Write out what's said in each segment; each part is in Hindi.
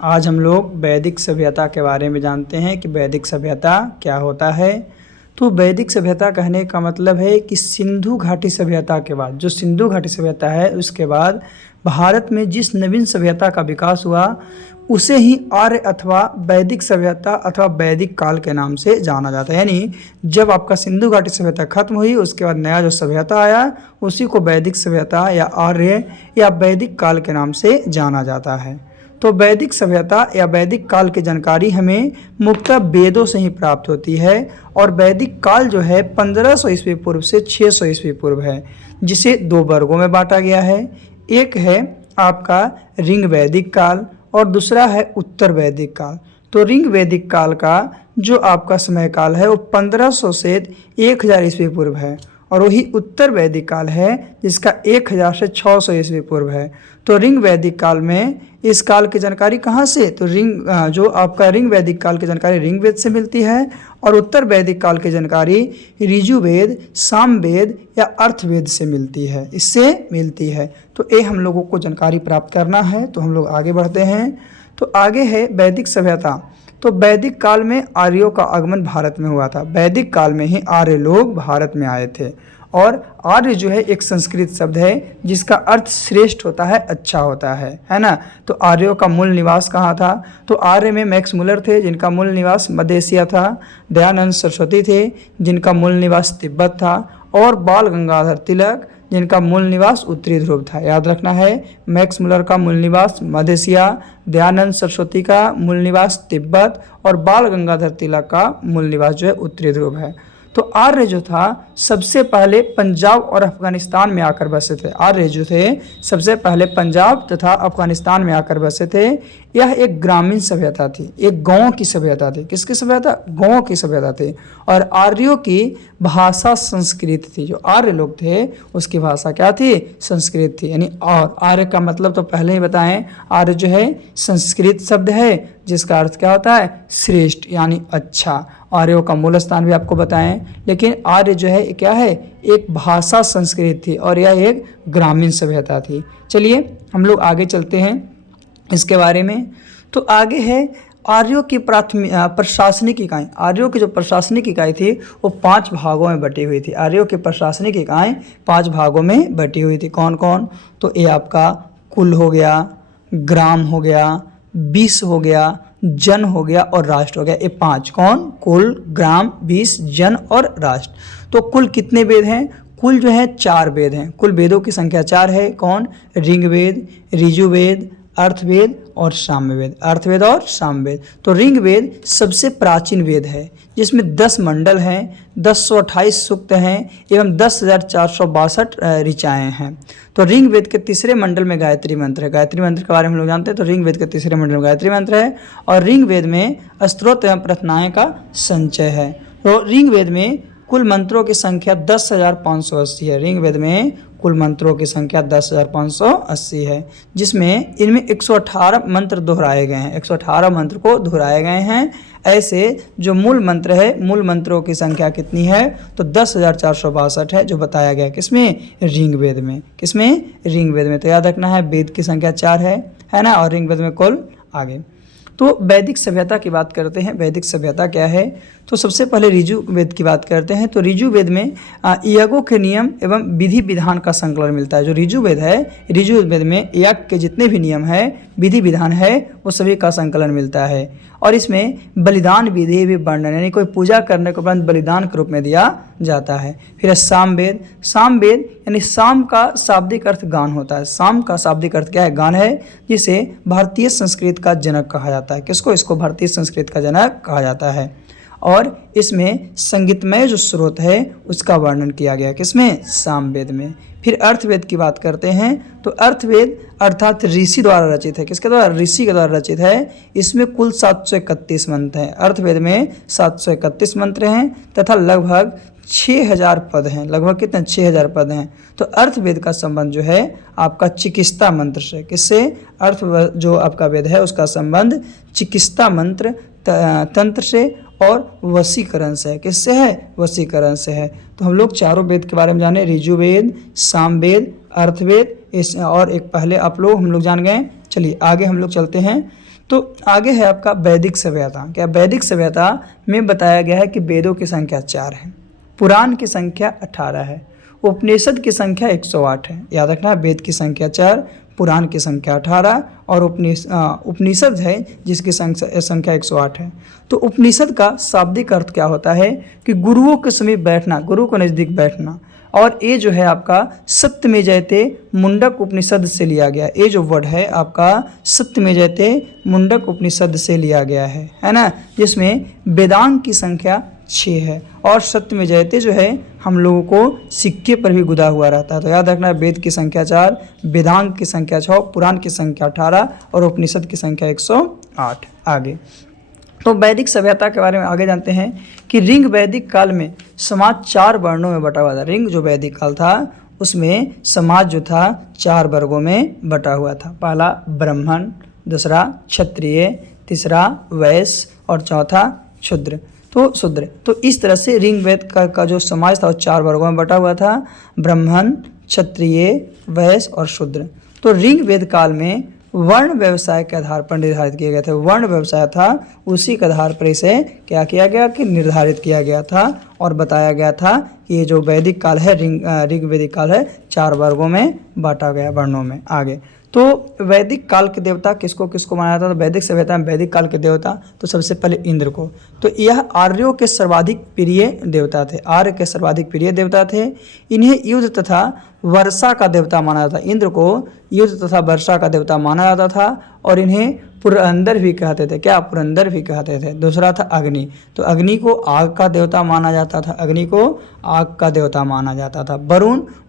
आज हम लोग वैदिक सभ्यता के बारे में जानते हैं कि वैदिक सभ्यता क्या होता है। तो वैदिक सभ्यता कहने का मतलब है कि सिंधु घाटी सभ्यता के बाद, जो सिंधु घाटी सभ्यता है उसके बाद भारत में जिस नवीन सभ्यता का विकास हुआ उसे ही आर्य अथवा वैदिक सभ्यता अथवा वैदिक काल के नाम से जाना जाता है। यानी जब आपका सिंधु घाटी सभ्यता खत्म हुई उसके बाद नया जो सभ्यता आया उसी को वैदिक सभ्यता या आर्य या वैदिक काल के नाम से जाना जाता है। तो वैदिक सभ्यता या वैदिक काल की जानकारी हमें मुख्यतः वेदों से ही प्राप्त होती है और वैदिक काल जो है 1500 ईस्वी पूर्व से 600 ईस्वी पूर्व है, जिसे दो वर्गों में बांटा गया है। एक है आपका ऋग वैदिक काल और दूसरा है उत्तर वैदिक काल। तो ऋग वैदिक काल का जो आपका समय काल है वो 1500 से 1000 ईस्वी पूर्व है और वही उत्तर वैदिक काल है जिसका 1000 से 600 ईस्वी पूर्व है। तो ऋग वैदिक काल में इस काल की जानकारी कहाँ से, तो जो आपका ऋग वैदिक काल की जानकारी ऋग्वेद से मिलती है और उत्तर वैदिक काल की जानकारी ऋजुवेद, सामवेद या अर्थवेद से मिलती है, इससे मिलती है। तो ये हम लोगों को जानकारी प्राप्त करना है। तो हम लोग आगे बढ़ते हैं। तो आगे है वैदिक सभ्यता। तो वैदिक काल में आर्यों का आगमन भारत में हुआ था। वैदिक काल में ही आर्य लोग भारत में आए थे और आर्य जो है एक संस्कृत शब्द है जिसका अर्थ श्रेष्ठ होता है, अच्छा होता है ना। तो आर्यों का मूल निवास कहाँ था, तो आर्य में मैक्स मुलर थे जिनका मूल निवास मध्य एशिया था, दयानंद सरस्वती थे जिनका मूल निवास तिब्बत था और बाल गंगाधर तिलक जिनका मूल निवास उत्तरी ध्रुव था। याद रखना है, मैक्स मुलर का मूल निवास मध्य एशिया, दयानंद सरस्वती का मूल निवास तिब्बत और बाल गंगाधर तिलक का मूल निवास जो है उत्तरी ध्रुव है। तो आर्य जो था सबसे पहले पंजाब और अफगानिस्तान में आकर बसे थे। आर्य जो थे सबसे पहले पंजाब तथा अफगानिस्तान में आकर बसे थे। यह एक ग्रामीण सभ्यता थी, एक गांव की सभ्यता थी। किसकी सभ्यता, गांव की सभ्यता थी। और आर्यों की भाषा संस्कृत थी। जो आर्य लोग थे उसकी भाषा क्या थी, संस्कृत थी। यानी और आर्य का मतलब तो पहले ही बताएं, आर्य जो है संस्कृत शब्द है जिसका अर्थ क्या होता है, श्रेष्ठ यानी अच्छा। आर्यों का मूल स्थान भी आपको बताएं, लेकिन आर्य जो है क्या है, एक भाषा संस्कृत थी और यह एक ग्रामीण सभ्यता थी। चलिए हम लोग आगे चलते हैं इसके बारे में। तो आगे है आर्यों की प्रशासनिक इकाई। आर्यों की जो प्रशासनिक इकाई थी वो 5 भागों में बटी हुई थी। आर्यों की प्रशासनिक इकाई 5 भागों में बटी हुई थी। कौन कौन, तो ये आपका कुल हो गया, ग्राम हो गया, विष हो गया, जन हो गया और राष्ट्र हो गया। ये 5 कौन, कुल, ग्राम, विष, जन और राष्ट्र। तो कुल कितने वेद हैं, कुल जो है 4 वेद हैं। कुल वेदों की संख्या 4 है। कौन, ऋग्वेद, ऋजुवेद, अर्थवेद और सामवेद। अर्थवेद और सामवेद। तो ऋग्वेद सबसे प्राचीन वेद है जिसमें 10 मंडल हैं, 1028 सूक्त हैं एवं 10,462 ऋचाएँ हैं। तो ऋग्वेद के तीसरे मंडल में गायत्री मंत्र है। गायत्री मंत्र के बारे में हम लोग जानते हैं। तो ऋग्वेद के तीसरे मंडल में गायत्री मंत्र है और ऋग्वेद में स्तोत्र एवं प्रार्थनाएं का संचय है। तो ऋग्वेद में कुल मंत्रों की संख्या 10,580 है। ऋग्वेद में कुल मंत्रों की संख्या 10,580 है, जिसमें इनमें 118 मंत्र दोहराए गए हैं। 118 मंत्र को दोहराए गए हैं। ऐसे जो मूल मंत्र है, मूल मंत्रों की संख्या कितनी है, तो 10,462 है, जो बताया गया किसमें, ऋग्वेद में। किसमें, ऋग्वेद में। तो याद रखना है वेद की संख्या 4 है ना, और ऋग्वेद में कुल आगे। तो वैदिक सभ्यता की बात करते हैं। वैदिक सभ्यता क्या है, तो सबसे पहले ऋजुवेद की बात करते हैं। तो ऋजुवेद में यज्ञों के नियम एवं विधि विधान का संकलन मिलता है। जो ऋजुवेद है, ऋजुवेद में यज्ञ के जितने भी नियम है, विधि विधान है, वो सभी का संकलन मिलता है। और इसमें बलिदान विधि भी वर्णन, यानी कोई पूजा करने के उपरांत बलिदान के रूप में दिया जाता है। फिर है सामवेद। सामवेद यानी साम का शाब्दिक अर्थ गान होता है। साम का शाब्दिक अर्थ क्या है, गान है, जिसे भारतीय संस्कृत का जनक कहा जाता है। किसको, इसको भारतीय संस्कृत का जनक कहा जाता है। और इसमें संगीतमय जो स्रोत है उसका वर्णन किया गया, किसमें, सामवेद में। फिर अर्थवेद की बात करते हैं। तो अर्थवेद अर्थात ऋषि द्वारा रचित है। किसके द्वारा, ऋषि के द्वारा रचित है। इसमें कुल 731 मंत्र हैं। अर्थवेद में 731 मंत्र हैं तथा लगभग 6000 पद हैं। लगभग कितने, 6000 पद हैं। तो अर्थवेद का संबंध जो है आपका चिकित्सा मंत्र से। किससे, अर्थ जो आपका वेद है उसका संबंध चिकित्सा मंत्र तंत्र से और वशीकरण से है। किससे है, वशीकरण से है। तो हम लोग चारों वेद के बारे में जाने, ऋजुवेद, सामवेद, अर्थवेद, इस और एक पहले आप लोग हम लोग जान गए। चलिए आगे हम लोग चलते हैं। तो आगे है आपका वैदिक सभ्यता। क्या वैदिक सभ्यता में बताया गया है कि वेदों की संख्या 4 है, पुराण की संख्या 18 है, उपनिषद की संख्या 108 है। याद रखना, वेद की संख्या 4, पुराण की संख्या 18 और उपनिषद है जिसकी संख्या 108 है। तो उपनिषद का शाब्दिक अर्थ क्या होता है कि गुरुओं के समीप बैठना, गुरु को नज़दीक बैठना। और ये जो है आपका सत्यमेव जयते मुंडक उपनिषद से लिया गया। ये जो वर्ड है आपका सत्यमेव जयते मुंडक उपनिषद से लिया गया है ना, जिसमें वेदांग की संख्या 6 है और सत्यमेव जयते जो है हम लोगों को सिक्के पर भी गुदा हुआ रहता है। तो याद रखना, वेद की संख्या 4, वेदांग की संख्या 6, पुराण की संख्या 18 और उपनिषद की संख्या 108। आगे तो वैदिक सभ्यता के बारे में आगे जानते हैं कि रिंग वैदिक काल में समाज 4 वर्णों में बटा हुआ था। रिंग जो वैदिक काल था उसमें समाज जो था 4 वर्गों में बटा हुआ था। पहला ब्राह्मण, दूसरा क्षत्रिय, तीसरा वैश्य और चौथा शूद्र। तो इस तरह से रिंग वेद का जो समाज था वो 4 वर्गों में बटा हुआ था, ब्राह्मण, क्षत्रिय, वैश्य और शूद्र। तो रिंग वेद काल में वर्ण व्यवसाय के आधार पर निर्धारित किए गए थे। वर्ण व्यवसाय था उसी के आधार पर इसे क्या किया गया कि निर्धारित किया गया था और बताया गया था कि ये जो वैदिक काल है ऋग वैदिक काल है 4 वर्गों में बांटा गया वर्णों में। आगे तो वैदिक काल के देवता किसको किसको माना जाता था? तो वैदिक सभ्यता में वैदिक काल के देवता तो सबसे पहले इंद्र को। तो यह आर्यों के सर्वाधिक प्रिय देवता थे, आर्य के सर्वाधिक प्रिय देवता थे। इन्हें युद्ध तथा वर्षा का देवता माना जाता। इंद्र को युद्ध तथा वर्षा का देवता माना जाता था और इन्हें पुरंदर भी कहते थे। क्या? पुरंदर भी कहते थे। दूसरा था अग्नि, तो अग्नि को आग का देवता माना जाता था, अग्नि को आग का देवता माना जाता था।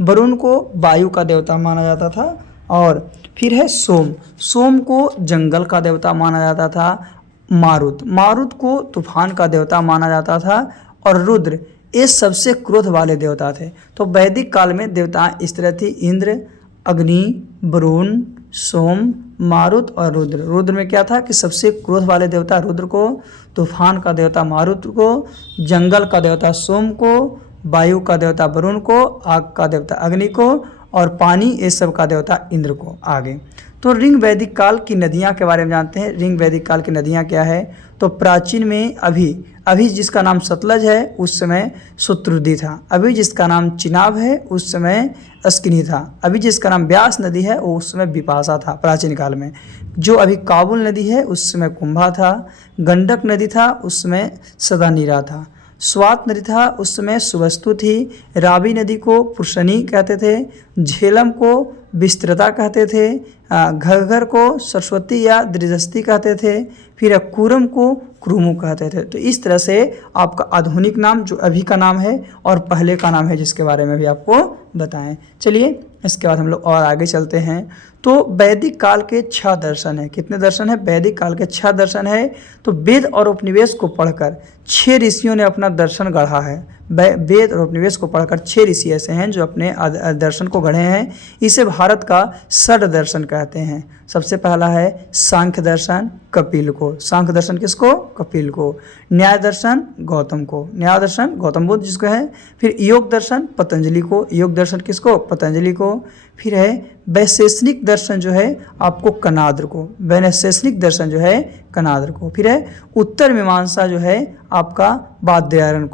वरुण को वायु का देवता माना जाता था। और फिर है सोम, सोम को जंगल का देवता माना जाता था। मारुत को तूफान का देवता माना जाता था। और रुद्र ये सबसे क्रोध वाले देवता थे। तो वैदिक काल में देवता इस तरह थी, इंद्र, अग्नि, वरुण, सोम, मारुत और रुद्र। रुद्र में क्या था कि सबसे क्रोध वाले देवता रुद्र को, तूफान का देवता मारुत को, जंगल का देवता सोम को, वायु का देवता वरुण को, आग का देवता अग्नि को और पानी ये सब का देवता इंद्र को। आगे तो रिंग वैदिक काल की नदियाँ के बारे में जानते हैं। रिंग वैदिक काल की नदियाँ क्या है? तो प्राचीन में अभी जिसका नाम सतलज है उस समय शत्रुदी था। अभी जिसका नाम चिनाब है उस समय अस्किनी था। अभी जिसका नाम व्यास नदी है वो उस समय विपाशा था प्राचीन काल में। जो अभी काबुल नदी है उस समय कुंभा था। गंडक नदी था उस समय सदानीरा था। स्वात नदी था उस समय सुवस्तु थी। रावी नदी को पुरुषनी कहते थे। झेलम को विस्तृता कहते थे। घग्गर को सरस्वती या दृजस्ती कहते थे। फिर कूरम को क्रूमु कहते थे। तो इस तरह से आपका आधुनिक नाम जो अभी का नाम है और पहले का नाम है जिसके बारे में भी आपको बताएं। चलिए इसके बाद हम लोग और आगे चलते हैं। तो वैदिक काल के 6 दर्शन है। कितने दर्शन है? वैदिक काल के 6 दर्शन है। तो वेद और उपनिवेश को पढ़कर 6 ऋषियों ने अपना दर्शन गढ़ा है। वेद और उपनिवेश को पढ़कर 6 ऋषि ऐसे हैं जो अपने दर्शन को गढ़े हैं। इसे भारत का षड दर्शन कहते हैं। सबसे पहला है सांख्य दर्शन, कपिल को। सांख्य दर्शन किसको? कपिल को। न्याय दर्शन गौतम को, न्याय दर्शन गौतम बुद्ध जिसको है। फिर योग दर्शन पतंजलि को, योग दर्शन किसको? पतंजलि को। फिर है वैशेषिक दर्शन जो है आपको कनाद्र को, वैशेषिक दर्शन जो है कनाद्र को। फिर है उत्तर मीमांसा जो है आपका वादयारण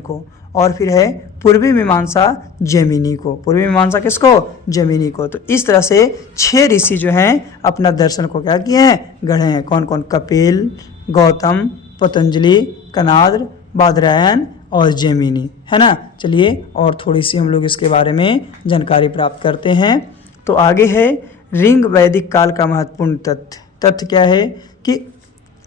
को। और फिर है पूर्वी मीमांसा जैमिनी को। पूर्वी मीमांसा किसको? जैमिनी को। तो इस तरह से 6 ऋषि जो हैं अपना दर्शन को क्या किए हैं? गढ़े हैं। कौन कौन? कपिल, गौतम, पतंजलि, कनाद्र, बादरायण और जैमिनी, है ना। चलिए और थोड़ी सी हम लोग इसके बारे में जानकारी प्राप्त करते हैं। तो आगे है रिंग वैदिक काल का महत्वपूर्ण तथ्य क्या है कि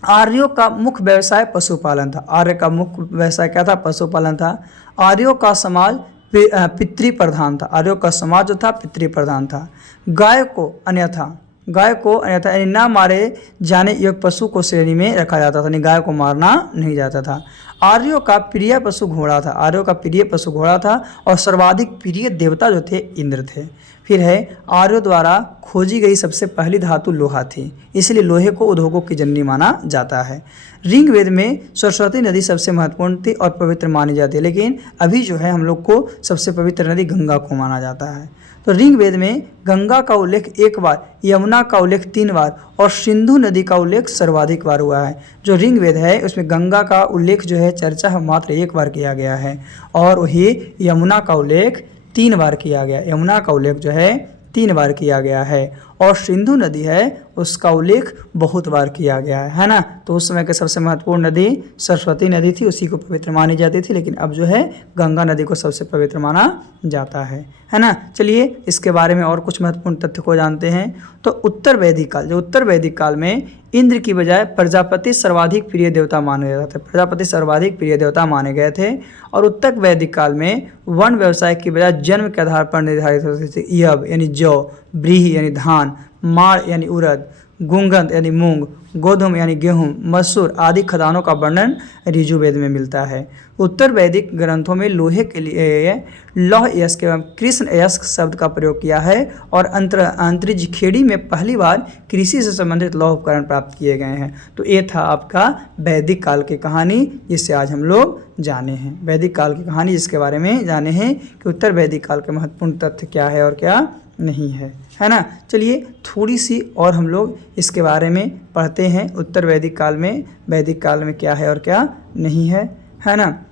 आर्यों का मुख्य व्यवसाय पशुपालन था। आर्य का मुख्य व्यवसाय क्या था? पशुपालन था। आर्यों का समाज पितृ प्रधान था। आर्यों का समाज जो था पितृ प्रधान था। गाय को अन्यथा यानी ना मारे जाने योग्य पशु को श्रेणी में रखा जाता था, यानी गाय को मारना नहीं जाता था। आर्यों का प्रिय पशु घोड़ा था। आर्यों का प्रिय पशु घोड़ा था और सर्वाधिक प्रिय देवता जो थे इंद्र थे। फिर है आर्यों द्वारा खोजी गई सबसे पहली धातु लोहा थी, इसलिए लोहे को उद्योगों की जननी माना जाता है। ऋग्वेद में सरस्वती नदी सबसे महत्वपूर्ण थी और पवित्र मानी जाती है, लेकिन अभी जो है हम लोग को सबसे पवित्र नदी गंगा को माना जाता है। तो ऋग्वेद में गंगा का उल्लेख 1 बार, यमुना का उल्लेख 3 बार और सिंधु नदी का उल्लेख सर्वाधिक बार हुआ है। जो ऋग्वेद है उसमें गंगा का उल्लेख जो है चर्चा मात्र 1 बार किया गया है और वही यमुना का उल्लेख 3 बार किया गया। यमुना का उल्लेख जो है 3 बार किया गया है और सिंधु नदी है उसका उल्लेख बहुत बार किया गया है ना। तो उस समय की सबसे महत्वपूर्ण नदी सरस्वती नदी थी, उसी को पवित्र मानी जाती थी, लेकिन अब जो है गंगा नदी को सबसे पवित्र माना जाता है ना। चलिए इसके बारे में और कुछ महत्वपूर्ण तथ्य को जानते हैं। तो उत्तर वैदिक काल, जो उत्तर वैदिक काल में इंद्र की बजाय प्रजापति सर्वाधिक प्रिय देवता माने गए थे, प्रजापति सर्वाधिक प्रिय देवता माने गए थे। और उत्तर वैदिक काल में वन व्यवसाय की बजाय जन्म के आधार पर निर्धारित होती थी। यव यानी जौ, ब्रीहि यानी धान, माड़ यानी उड़द, गुंगंत यानी मूंग, गोधूम यानी गेहूं, मसूर आदि खदानों का वर्णन ऋजुवेद में मिलता है। उत्तर वैदिक ग्रंथों में लोहे के लिए लौह यस्क एवं कृष्ण यस्क शब्द का प्रयोग किया है और अंतरिक्ष खेड़ी में पहली बार कृषि से संबंधित लौह उपकरण प्राप्त किए गए हैं। तो ये था आपका वैदिक काल की कहानी, जिससे आज हम लोग जाने हैं। वैदिक काल की कहानी जिसके बारे में जाने हैं कि उत्तर वैदिक काल के महत्वपूर्ण तथ्य क्या है और क्या नहीं है ना। चलिए थोड़ी सी और हम लोग इसके बारे में पढ़ते हैं, उत्तर वैदिक काल में वैदिक काल में क्या है और क्या नहीं है ना।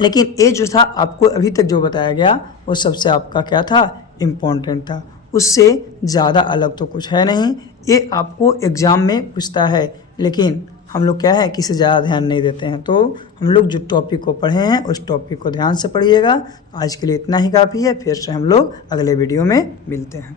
लेकिन ये जो था आपको अभी तक जो बताया गया वो सबसे आपका क्या था, इम्पोर्टेंट था, उससे ज़्यादा अलग तो कुछ है नहीं। ये आपको एग्ज़ाम में पूछता है, लेकिन हम लोग क्या है किसी ज़्यादा ध्यान नहीं देते हैं। तो हम लोग जो टॉपिक को पढ़े हैं उस टॉपिक को ध्यान से पढ़िएगा। आज के लिए इतना ही काफ़ी है, फिर से हम लोग अगले वीडियो में मिलते हैं।